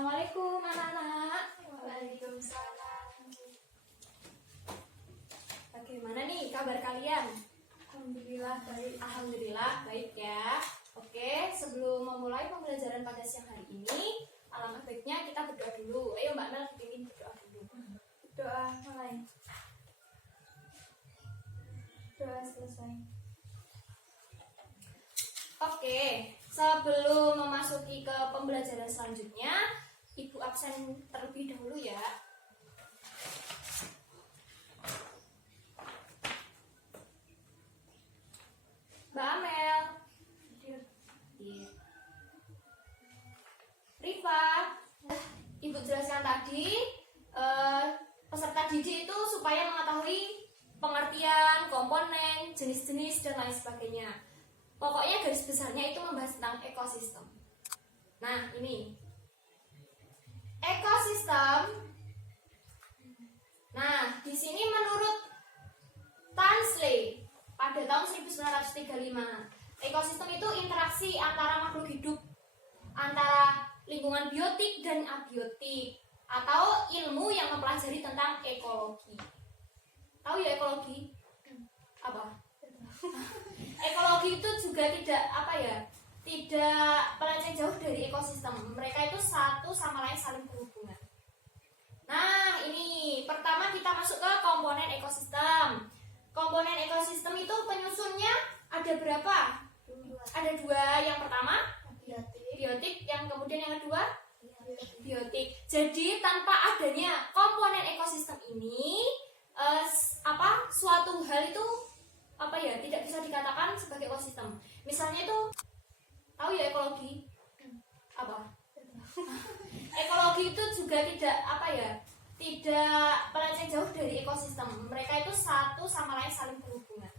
Assalamualaikum anak-anak. Waalaikumsalam. Bagaimana nih kabar kalian? Alhamdulillah baik. Alhamdulillah baik ya. Oke, sebelum memulai pembelajaran pada siang hari ini, alangkah baiknya kita berdoa dulu. Ayo Mbak Mel, bikin berdoa dulu. Doa mulai. Doa selesai. Oke, sebelum memasuki ke pembelajaran selanjutnya, Ibu absen terlebih dahulu ya. Mbak Amel, iya. Rifa, Ibu jelaskan tadi peserta didik itu supaya mengetahui pengertian, komponen, jenis-jenis dan lain sebagainya. Pokoknya garis besarnya itu membahas tentang ekosistem. Nah, ini ekosistem. Nah, di sini menurut Tansley pada tahun 1935, ekosistem itu interaksi antara makhluk hidup, antara lingkungan biotik dan abiotik, atau ilmu yang mempelajari tentang ekologi. Tahu ya ekologi? Apa? Ekologi itu juga tidak melenceng jauh dari ekosistem. Mereka itu satu sama lain saling berhubungan. Nah, ini pertama kita masuk ke komponen ekosistem. Komponen ekosistem itu penyusunnya ada berapa? Ada dua. Yang pertama biotik, yang kemudian yang kedua biotik. Jadi tanpa adanya komponen ekosistem ini, suatu hal itu tidak bisa dikatakan sebagai ekosistem. Misalnya itu, tahu ya ekologi? Apa? Ekologi itu juga tidak melenceng jauh dari ekosistem. Mereka itu satu sama lain saling berhubungan.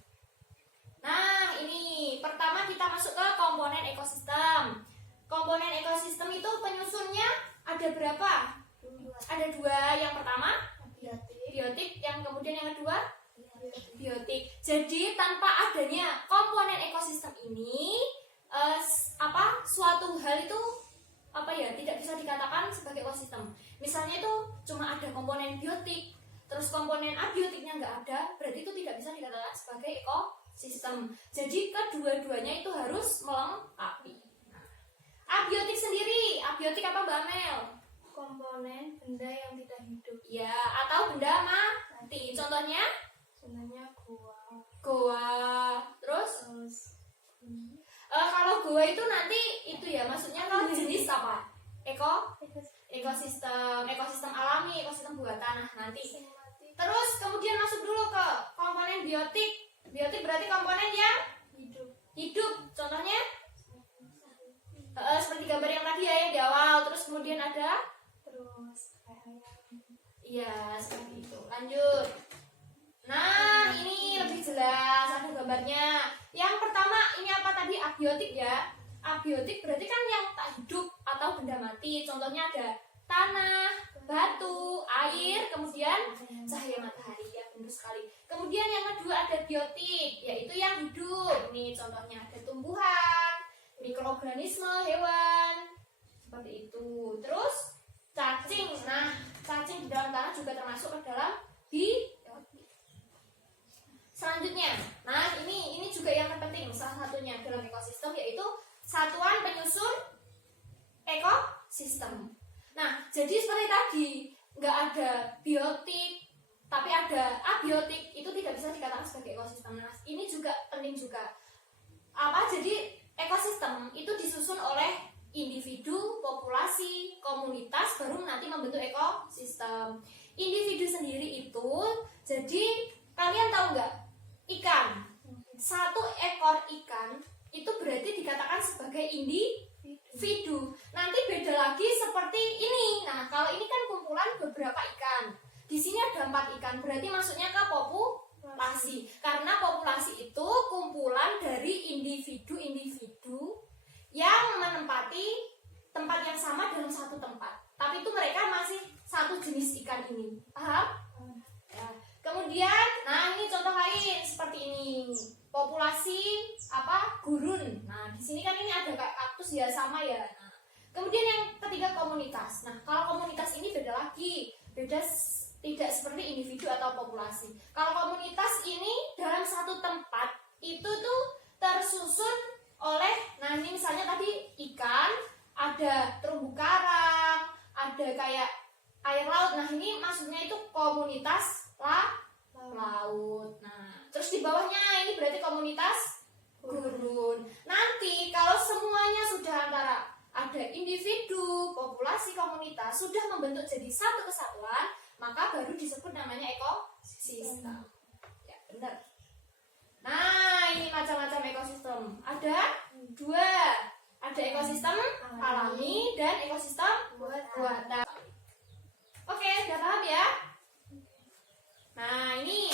Nah, ini pertama kita masuk ke komponen ekosistem. Komponen ekosistem itu penyusunnya ada berapa? Ada dua. Yang pertama biotik, yang kemudian yang kedua biotik. Jadi tanpa adanya komponen ekosistem ini, suatu hal itu tidak bisa dikatakan sebagai ekosistem. Misalnya itu cuma ada komponen biotik, terus komponen abiotiknya nggak ada, berarti itu tidak bisa dikatakan sebagai ekosistem. Jadi kedua-duanya itu harus melengkapi. Abiotik sendiri, abiotik apa Mbak Mel? Komponen benda yang tidak hidup. Ya, atau benda mati. Contohnya goa. Terus kalau goa itu nanti itu ya, maksudnya kalau jenis apa? Ekosistem alami, ekosistem buatan. Nah, nanti. Terus kemudian masuk dulu ke komponen biotik. Biotik berarti komponen yang hidup. Contohnya seperti gambar yang tadi ya, yang di awal. Terus kemudian ada iya, seperti itu. Lanjut. Nah, ini lebih jelas, ada gambarnya. Yang pertama, ini apa tadi? Abiotik ya. Abiotik berarti kan yang tak hidup atau benda mati. Contohnya ada tanah, batu, air, kemudian cahaya matahari. Ya, benar sekali. Kemudian yang kedua ada biotik, yaitu yang hidup. Ini contohnya ada tumbuhan, mikroorganisme, hewan. Seperti itu. Terus cacing. Nah, cacing di dalam tanah juga termasuk ke dalam biotik. Selanjutnya, nah ini juga yang terpenting, salah satunya dalam ekosistem, yaitu satuan penyusun ekosistem. Nah, jadi seperti tadi, nggak ada biotik, tapi ada abiotik, itu tidak bisa dikatakan sebagai ekosistem. Nah, ini juga penting juga. Jadi ekosistem itu disusun oleh individu, populasi, komunitas, baru nanti membentuk ekosistem. Individu sendiri itu, jadi kalian tahu nggak? Ikan, satu ekor ikan itu berarti dikatakan sebagai individu. Nanti beda lagi seperti ini. Nah, kalau ini kan kumpulan beberapa ikan. Di sini ada 4 ikan, berarti masuknya ke populasi. Karena populasi itu kumpulan dari individu-individu yang menempati tempat yang sama dalam satu tempat. Tapi itu mereka masih satu jenis ikan ini. Paham? Ya. Kemudian, nah ini contoh lain seperti ini. Populasi gurun. Nah, di sini kan ini ada kaktus ya, sama ya. Nah, Kemudian yang ketiga komunitas. Nah, kalau komunitas ini beda lagi, tidak seperti individu atau populasi. Kalau komunitas ini dalam satu tempat itu tuh tersusun oleh, nah ini misalnya tadi ikan, ada terumbu karang, ada kayak air laut. Nah ini maksudnya itu komunitas laut. Nah terus di bawahnya ini berarti komunitas gurun. Nanti kalau semuanya sudah antara ada individu, populasi, komunitas sudah membentuk jadi satu kesatuan, maka baru disebut namanya ekosistem. Ya benar. Nah ini macam-macam ekosistem. Ada dua. Ada ekosistem alami dan ekosistem buatan. Oke, udah paham ya? Nah ini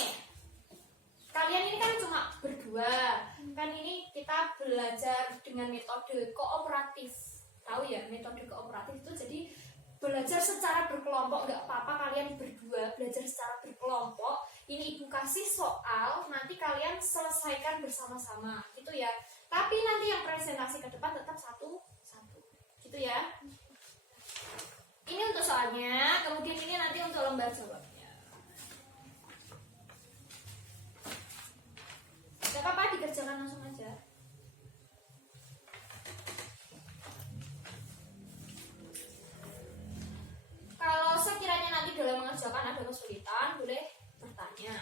kalian ini kan cuma berdua. Kan ini kita belajar dengan metode kooperatif. Tahu ya metode kooperatif itu jadi belajar secara berkelompok. Nggak apa-apa kalian berdua belajar secara berkelompok. Ini ibu kasih soal, nanti kalian selesaikan bersama-sama gitu ya. Tapi nanti yang presentasi ke depan tetap satu-satu gitu ya. Ini untuk soalnya, kemudian ini nanti untuk lembar jawabnya. Gak apa-apa, dikerjakan langsung aja. Kalau sekiranya nanti dalam mengerjakan ada kesulitan, boleh bertanya.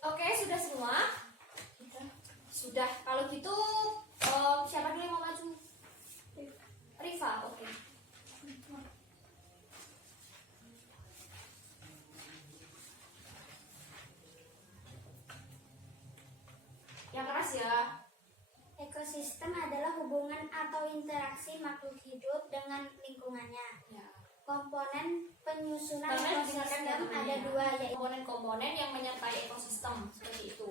Oke, sudah semua? Sudah. Kalau gitu, siapa dulu yang mau maju? Rifa, oke. Yang keras ya. Ekosistem adalah hubungan atau interaksi makhluk hidup dengan lingkungannya. Ya. Komponen penyusunan Karena dengarkan ekosistem ada namanya. dua, yaitu Komponen-komponen yang menyertai ekosistem seperti itu.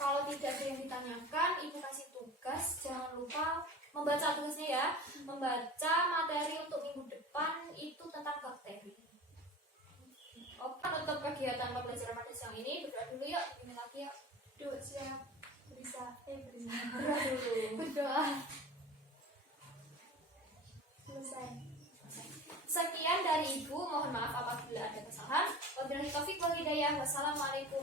Kalau tidak ada yang ditanyakan, ibu kasih tugas, jangan lupa membaca tugasnya ya. Membaca materi untuk minggu depan itu tentang bakteri. Oke, untuk kegiatan pembelajaran pada siang ini berdoa dulu yuk, ini lagi yuk. Doa siap. Berdoa Berdoa dulu. berdoa. Selesai. Sekian dari Ibu, mohon maaf apabila ada kesalahan. Wabillahi taufiq wal hidayah. Wassalamualaikum